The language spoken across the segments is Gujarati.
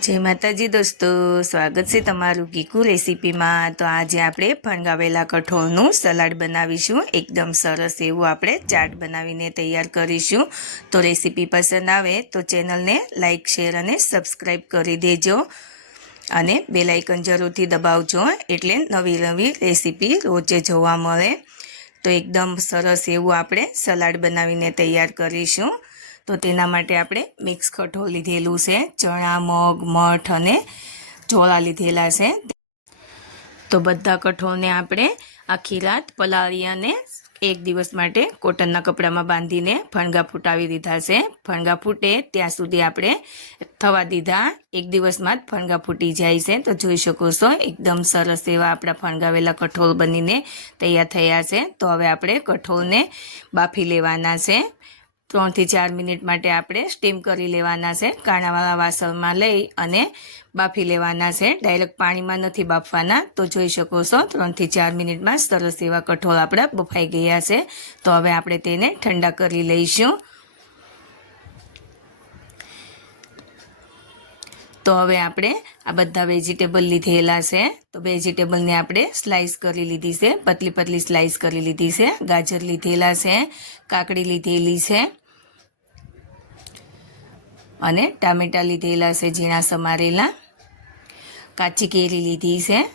જય માતાજી દોસ્તો, સ્વાગત છે તમારું કીકુ રેસીપીમાં. તો આજે આપણે ફણગાવેલા કઠોળનું સલાડ બનાવીશું. એકદમ સરસ એવું આપણે ચાટ બનાવીને તૈયાર કરીશું. તો રેસીપી પસંદ આવે તો ચેનલને લાઇક શેર અને સબસ્ક્રાઈબ કરી દેજો. અને બેલ આઇકન જરૂરથી દબાવજો એટલે નવી નવી રેસીપી રોજે જોવા મળે. તો એકદમ સરસ એવું આપણે સલાડ બનાવીને તૈયાર કરીશું. તો તેના માટે આપણે મિક્સ કઠોળ લીધેલું છે, ચણા, મગ, મઠ અને ચોળા લીધેલા છે. તો બધા કઠોળને આપણે આખી રાત પલાળી અને એક દિવસ માટે કોટનના કપડામાં બાંધીને ફણગા ફૂટાવી દીધા છે. ફણગા ફૂટે ત્યાં સુધી આપણે થવા દીધા. એક દિવસમાં જ ફણગા ફૂટી જાય છે. તો જોઈ શકો છો, એકદમ સરસ એવા આપણા ફણગાવેલા કઠોળ બનીને તૈયાર થયા છે. તો હવે આપણે કઠોળને બાફી લેવાના છે. ત્રણથી ચાર મિનિટ માટે આપણે સ્ટીમ કરી લેવાના છે. કાણાવાળા વાસણમાં લઈ અને બાફી લેવાના છે. ડાયરેક્ટ પાણીમાં નથી બાફવાના. તો જોઈ શકો છો, ત્રણથી ચાર મિનિટમાં સરસ એવા કઠોળ આપણા બફાઈ ગયા છે. તો હવે આપણે તેને ઠંડા કરી લઈશું. તો હવે આપણે આ બધા વેજીટેબલ લીધેલા છે. તો વેજીટેબલને આપણે સ્લાઇસ કરી લીધી છે. પતલી પતલી સ્લાઇસ કરી લીધી છે. ગાજર લીધેલા છે. કાકડી લીધેલી છે. અને ટામેટાં લીધેલા છે, ઝીણા સમારેલા. કાચી કેરી લીધી છે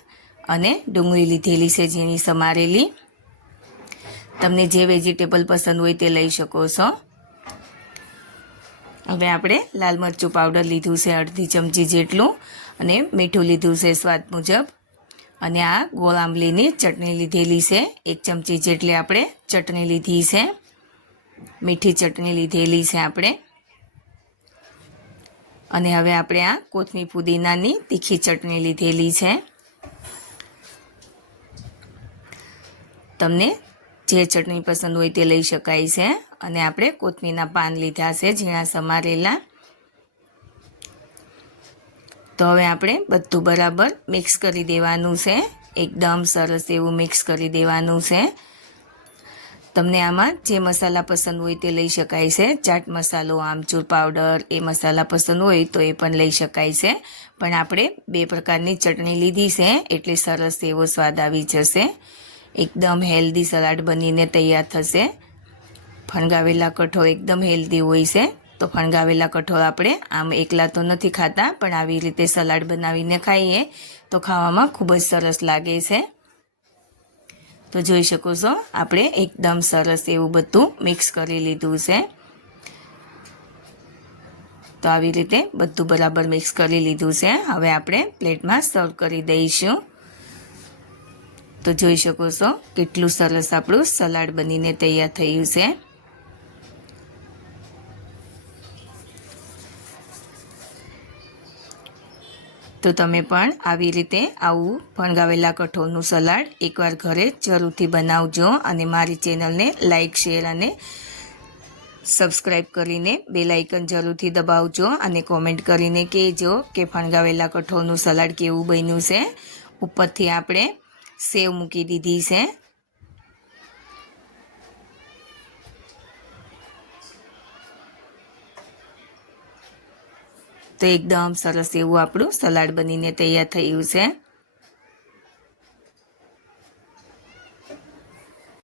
અને ડુંગળી લીધેલી છે, ઝીણી સમારેલી. તમને જે વેજીટેબલ પસંદ હોય તે લઈ શકો છો. હવે આપણે લાલ મરચું પાવડર લીધું છે, અડધી ચમચી જેટલું અને મીઠું લીધું છે, સ્વાદ મુજબ. અને આ ગોળ આંબલીની ચટણી લીધેલી છે, એક ચમચી જેટલી આપણે ચટણી લીધી છે. મીઠી ચટણી લીધેલી છે આપણે. અને હવે આપણે આ કોથમીર પુદીનાની તીખી ચટણી લીધેલી છે. તમને જે ચટણી પસંદ હોય તે લઈ શકાય છે. અને આપણે કોથમીરના પાન લીધા છે, ઝીણા સમારેલા. તો હવે આપણે બધું બરાબર મિક્સ કરી દેવાનું છે. એકદમ સરસ એવું મિક્સ કરી દેવાનું છે. તમને આમાં જે મસાલા પસંદ હોય તે લઈ શકાય છે. ચાટ મસાલો, આમચૂર પાવડર એ મસાલા પસંદ હોય તો એ પણ લઈ શકાય છે. પણ આપણે બે પ્રકારની ચટણી લીધી છે એટલે સરસ એવો સ્વાદ આવી જશે. એકદમ હેલ્ધી સલાડ બનીને તૈયાર થશે. ફણગાવેલા કઠોળ એકદમ હેલ્ધી હોય છે. તો ફણગાવેલા કઠોળ આપણે આમ એકલા તો નથી ખાતા, પણ આવી રીતે સલાડ બનાવીને ખાઈએ તો ખાવામાં ખૂબ જ સરસ લાગે છે. તો જોઈ શકો છો. આપણે એકદમ સરસ એવું બધું મિક્સ કરી લીધું છે. તો આવી રીતે બધું બરાબર મિક્સ કરી લીધું છે. હવે આપણે પ્લેટમાં સર્વ કરી દઈશું. તો જોઈ શકો છો કેટલું સરસ આપણું સલાડ બનીને તૈયાર થયું છે. તો તમે પણ આવી રીતે આવું ફણગાવેલા કઠોળનું સલાડ એકવાર ઘરે જરૂરથી બનાવજો અને મારી ચેનલને લાઇક શેર અને સબસ્ક્રાઈબ કરીને બેલ આઇકન જરૂરથી દબાવજો અને કોમેન્ટ કરીને કહેજો કે ફણગાવેલા કઠોળનું સલાડ કેવું બન્યું છે. ઉપરથી આપણે સેવ મૂકી દીધી છે. તો એકદમ સરસ એવું આપણું સલાડ બનીને તૈયાર થયું છે.